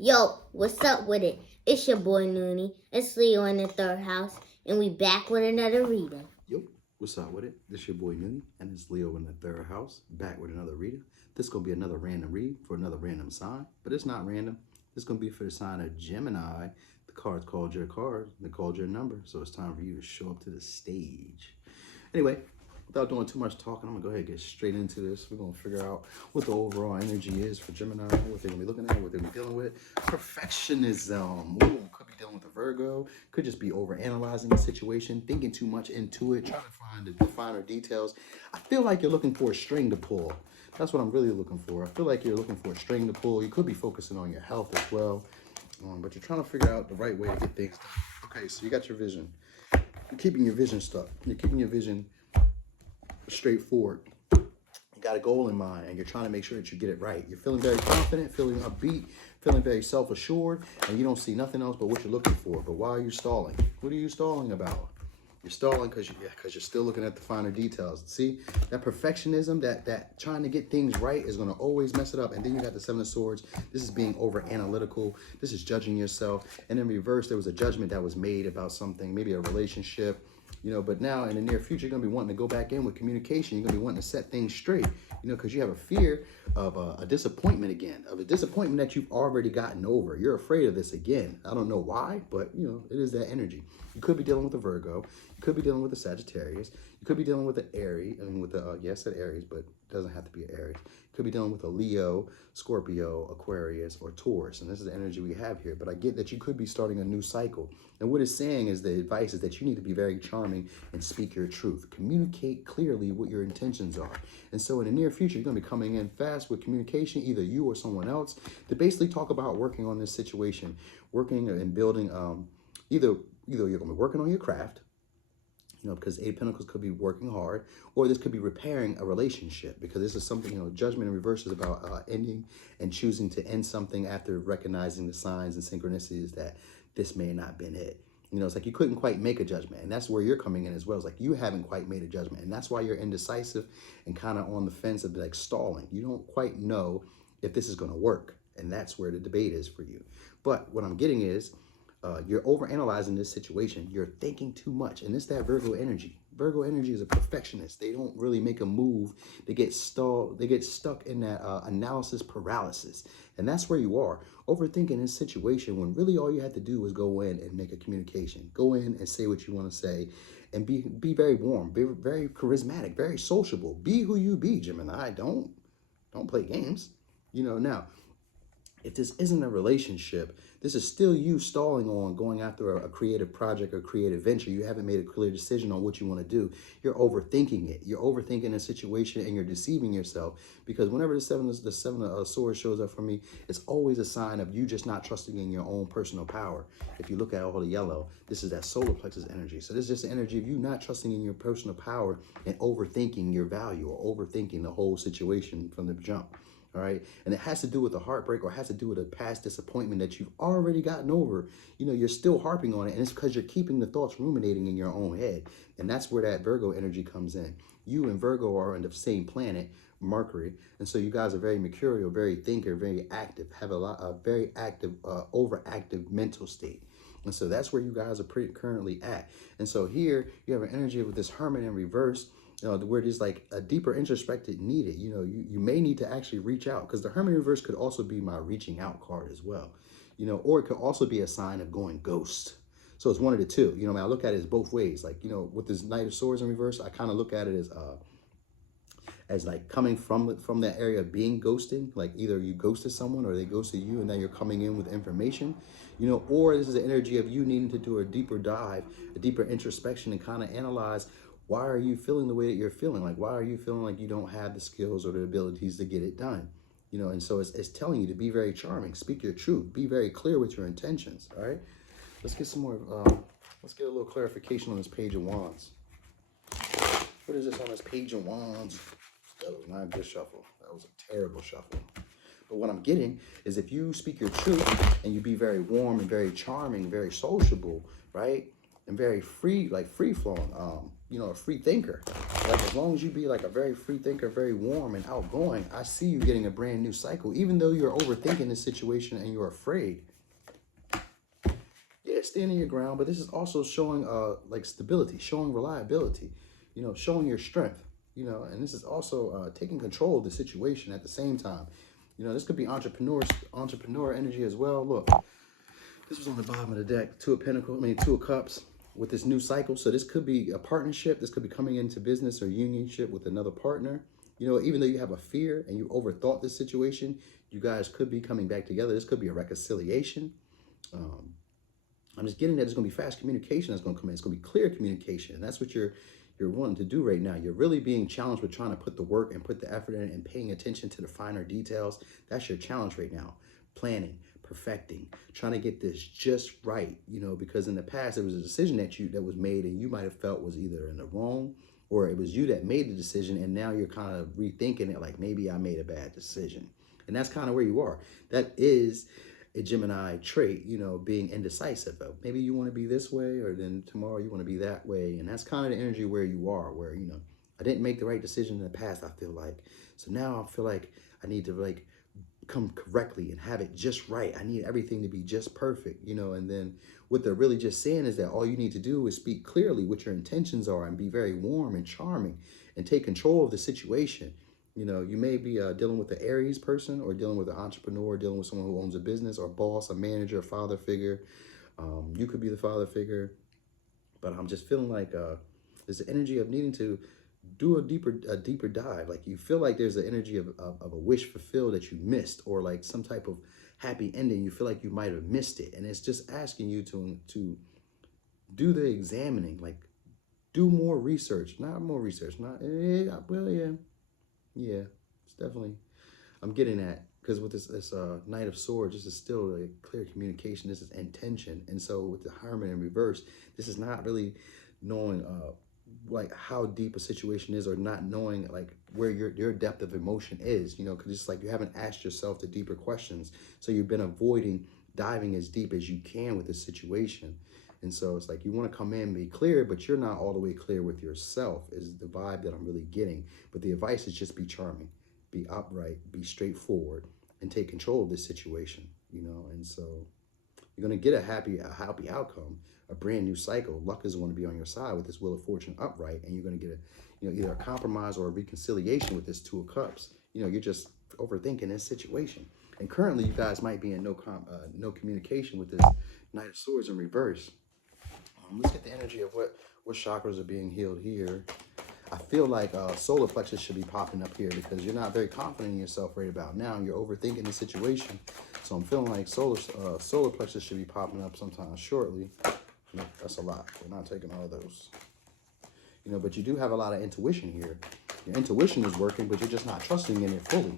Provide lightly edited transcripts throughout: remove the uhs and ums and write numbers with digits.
Yo, what's up with it? It's your boy Noonie. It's Leo in the third house, and we back with another reading. Yo, what's up with it? This your boy Noonie, and it's Leo in the third house, back with another reader. This gonna be another random read for another random sign, but it's not random. It's gonna be for the sign of Gemini. The cards called your card, they called your number, so it's time for you to show up to the stage. Anyway, without doing too much talking, I'm gonna go ahead and get straight into this. We're gonna figure out what the overall energy is for Gemini, what they're gonna be looking at, what they're gonna be dealing with. Perfectionism. Ooh, could be dealing with a Virgo, could just be over analyzing the situation, thinking too much into it, trying to find the finer details. I feel like you're looking for a string to pull. That's what I'm really looking for. I feel like you're looking for a string to pull. You could be focusing on your health as well, but you're trying to figure out the right way to get things done. Okay, so you got your vision. You're keeping your vision stuck. You're keeping your vision straightforward. You got a goal in mind and you're trying to make sure that you get it right. You're feeling very confident, feeling upbeat, feeling very self-assured, and you don't see nothing else but what you're looking for. But why are you stalling? What are you stalling about? You're stalling because you're still looking at the finer details. See, that perfectionism, that trying to get things right is going to always mess it up. And then you got the Seven of Swords. This is being over analytical. This is judging yourself. And in reverse, there was a judgment that was made about something, maybe a relationship, but now in the near future, you're going to be wanting to go back in with communication. You're going to be wanting to set things straight, because you have a fear of a disappointment again, of a disappointment that you've already gotten over. You're afraid of this again. I don't know why, but, it is that energy. You could be dealing with a Virgo. You could be dealing with a Sagittarius. You could be dealing with an Aries. I mean, with the, yes, an Aries, but it doesn't have to be an Aries. You could be dealing with a Leo, Scorpio, Aquarius, or Taurus. And this is the energy we have here. But I get that you could be starting a new cycle. And what it's saying is the advice is that you need to be very charming and speak your truth. Communicate clearly what your intentions are. And so in the near future, you're going to be coming in fast with communication, either you or someone else, to basically talk about working on this situation, working and building, either you're going to be working on your craft, because Eight of Pentacles could be working hard, or this could be repairing a relationship, because this is something, judgment in reverse is about ending and choosing to end something after recognizing the signs and synchronicities that this may not have been it. It's like you couldn't quite make a judgment, and that's where you're coming in as well. It's like you haven't quite made a judgment, and that's why you're indecisive and kind of on the fence of like stalling. You don't quite know if this is going to work, and that's where the debate is for you. But what I'm getting is, you're overanalyzing this situation. You're thinking too much. And it's that Virgo energy. Virgo energy is a perfectionist. They don't really make a move. They get stalled. They get stuck in that analysis paralysis. And that's where you are. Overthinking this situation when really all you had to do was go in and make a communication. Go in and say what you want to say. And be very warm. Be very charismatic. Very sociable. Be who you be, Gemini. Don't play games. Now, if this isn't a relationship, this is still you stalling on going after a creative project or creative venture. You haven't made a clear decision on what you want to do. You're overthinking it. You're overthinking a situation and you're deceiving yourself, because whenever the seven of swords shows up for me, it's always a sign of you just not trusting in your own personal power. If you look at all the yellow, this is that solar plexus energy. So this is just the energy of you not trusting in your personal power and overthinking your value, or overthinking the whole situation from the jump. All right. And it has to do with a heartbreak, or has to do with a past disappointment that you've already gotten over. You're still harping on it. And it's because you're keeping the thoughts ruminating in your own head. And that's where that Virgo energy comes in. You and Virgo are on the same planet, Mercury. And so you guys are very mercurial, very thinker, very active, have a very active, overactive mental state. And so that's where you guys are currently at. And so here you have an energy with this Hermit in reverse, where there's like a deeper introspective needed. You may need to actually reach out, because the Hermit reverse could also be my reaching out card as well, or it could also be a sign of going ghost. So it's one of the two. I look at it as both ways. Like, with this Knight of Swords in reverse, I kind of look at it as like coming from that area of being ghosted. Like either you ghosted someone or they ghosted you, and then you're coming in with information, or this is the energy of you needing to do a deeper dive, a deeper introspection, and kind of analyze, why are you feeling the way that you're feeling? Like, why are you feeling like you don't have the skills or the abilities to get it done? And so it's telling you to be very charming, speak your truth, be very clear with your intentions. All right, let's get some more, let's get a little clarification on this Page of Wands. What is this on this Page of Wands? That was not a good shuffle. That was a terrible shuffle. But what I'm getting is, if you speak your truth and you be very warm and very charming, very sociable, right? and very free, like free flowing, you know, a free thinker. Like as long as you be like a very free thinker, very warm and outgoing, I see you getting a brand new cycle, even though you're overthinking this situation and you're afraid. Yeah, standing your ground, but this is also showing like stability, showing reliability, you know, showing your strength, you know, and this is also taking control of the situation at the same time. You know, this could be entrepreneur energy as well. Look, this was on the bottom of the deck, Two of Cups with this new cycle. So this could be a partnership. This could be coming into business or unionship with another partner. You know, even though you have a fear and you overthought this situation, you guys could be coming back together. This could be a reconciliation. I'm just getting that there's going to be fast communication that's going to come in. It's going to be clear communication. And that's what you're wanting to do right now. You're really being challenged with trying to put the work and put the effort in and paying attention to the finer details. That's your challenge right now. Planning, perfecting, trying to get this just right, you know, because in the past there was a decision that was made and you might have felt was either in the wrong or it was you that made the decision, and now you're kind of rethinking it like maybe I made a bad decision. And that's kind of where you are. That is a Gemini trait, you know, being indecisive. Maybe you want to be this way, or then tomorrow you want to be that way. And that's kind of the energy where you are, where, you know, I didn't make the right decision in the past, I feel like. So now I feel like I need to like come correctly and have it just right. I need everything to be just perfect, you know. And then what they're really just saying is that all you need to do is speak clearly what your intentions are and be very warm and charming and take control of the situation. You know, you may be dealing with an Aries person or dealing with an entrepreneur, dealing with someone who owns a business or boss, a manager, a father figure. You could be the father figure, but I'm just feeling like there's the energy of needing to do a deeper dive. Like you feel like there's the energy of a wish fulfilled that you missed, or like some type of happy ending. You feel like you might have missed it. And it's just asking you to do the examining, like do more research, not yeah, it's definitely, I'm getting at, because with this Knight of Swords, this is still a clear communication. This is intention. And so with the Hermit in reverse, this is not really knowing like how deep a situation is, or not knowing like where your depth of emotion is, you know, because it's like you haven't asked yourself the deeper questions. So you've been avoiding diving as deep as you can with this situation. And so it's like you want to come in and be clear, but you're not all the way clear with yourself, is the vibe that I'm really getting. But the advice is just be charming, be upright, be straightforward, and take control of this situation, you know. And so you're going to get a happy outcome, a brand new cycle. Luck is going to be on your side with this Wheel of Fortune upright, and you're going to get either a compromise or a reconciliation with this Two of Cups. You know, you're just overthinking this situation. And currently, you guys might be in no communication with this Knight of Swords in reverse. Let's get the energy of what chakras are being healed here. I feel like solar plexus should be popping up here, because you're not very confident in yourself right about now, and you're overthinking the situation. So I'm feeling like solar plexus should be popping up sometime shortly. No, that's a lot. We're not taking all those. You know, but you do have a lot of intuition here. Your intuition is working, but you're just not trusting in it fully.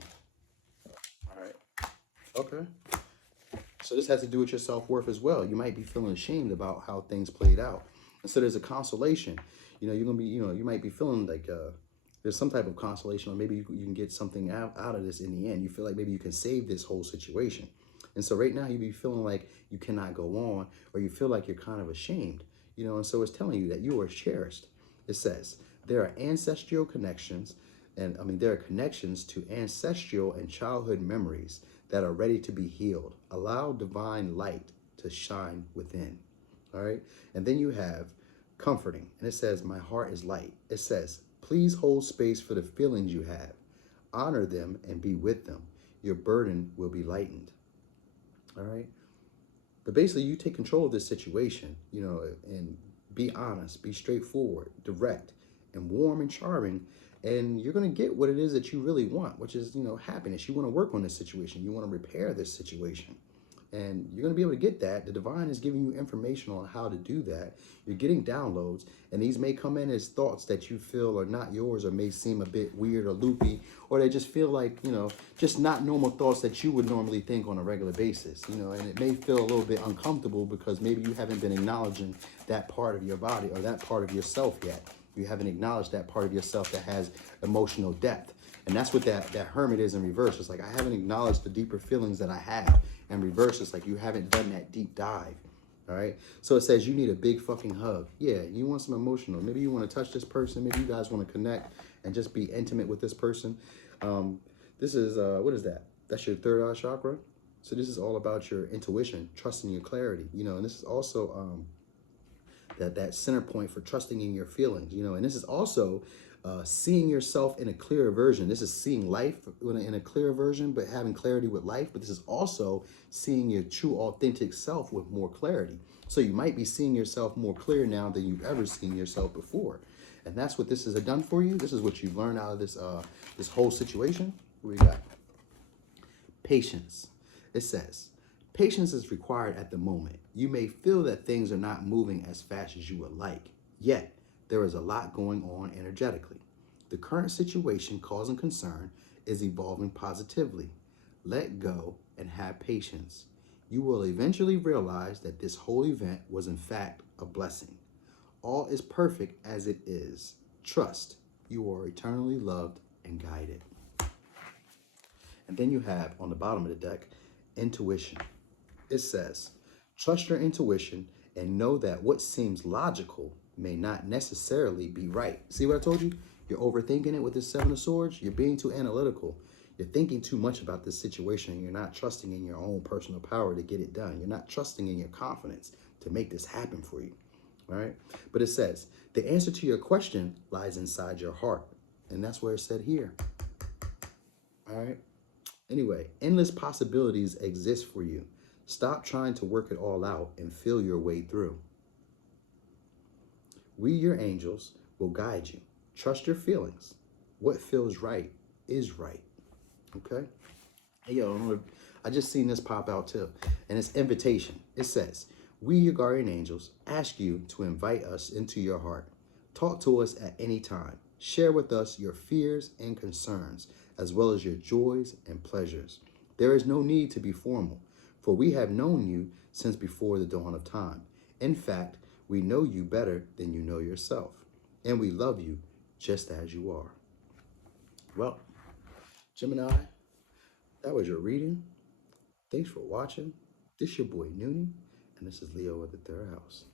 All right. Okay. So this has to do with your self-worth as well. You might be feeling ashamed about how things played out. And so there's a consolation. You know, you're going to be, you might be feeling like there's some type of consolation, or maybe you can get something out of this in the end. You feel like maybe you can save this whole situation. And so right now you be feeling like you cannot go on, or you feel like you're kind of ashamed, you know. And so it's telling you that you are cherished. It says there are ancestral connections, and there are connections to ancestral and childhood memories that are ready to be healed. Allow divine light to shine within. All right. And then you have comforting, and it says, my heart is light. It says, please hold space for the feelings you have. Honor them and be with them. Your burden will be lightened. All right. But basically, you take control of this situation, you know, and be honest, be straightforward, direct, and warm and charming. And you're going to get what it is that you really want, which is, you know, happiness. You want to work on this situation. You want to repair this situation. And you're going to be able to get that. The divine is giving you information on how to do that. You're getting downloads, and these may come in as thoughts that you feel are not yours, or may seem a bit weird or loopy, or they just feel like, you know, just not normal thoughts that you would normally think on a regular basis, you know. And it may feel a little bit uncomfortable because maybe you haven't been acknowledging that part of your body or that part of yourself yet. You haven't acknowledged that part of yourself that has emotional depth. And that's what that Hermit is in reverse. It's like, I haven't acknowledged the deeper feelings that I have. And reverse, it's like you haven't done that deep dive. All right. So it says you need a big fucking hug. Yeah, you want some emotional. Maybe you want to touch this person. Maybe you guys want to connect and just be intimate with this person. This is, what is that? That's your third eye chakra. So this is all about your intuition, trusting your clarity, you know, and this is also that center point for trusting in your feelings, you know, and this is also seeing yourself in a clearer version. This is seeing life in a clearer version, but having clarity with life. But this is also seeing your true, authentic self with more clarity. So you might be seeing yourself more clear now than you've ever seen yourself before. And that's what this has done for you. This is what you've learned out of this this whole situation. What we got? Patience. It says, patience is required at the moment. You may feel that things are not moving as fast as you would like, yet there is a lot going on energetically. The current situation causing concern is evolving positively. Let go and have patience. You will eventually realize that this whole event was in fact a blessing. All is perfect as it is. Trust. You are eternally loved and guided. And then you have on the bottom of the deck, intuition. It says, trust your intuition and know that what seems logical may not necessarily be right. See what I told you? You're overthinking it with this Seven of Swords. You're being too analytical. You're thinking too much about this situation. You're not trusting in your own personal power to get it done. You're not trusting in your confidence to make this happen for you. All right? But it says, the answer to your question lies inside your heart. And that's where it's said here. All right? Anyway, endless possibilities exist for you. Stop trying to work it all out and feel your way through. We, your angels, will guide you. Trust your feelings. What feels right is right. Okay? Hey, yo, I just seen this pop out too. And it's invitation. It says, we, your guardian angels, ask you to invite us into your heart. Talk to us at any time. Share with us your fears and concerns, as well as your joys and pleasures. There is no need to be formal, for we have known you since before the dawn of time. In fact, we know you better than you know yourself, and we love you just as you are. Well, Gemini, that was your reading. Thanks for watching. This is your boy Noonie, and this is Leo of the third house.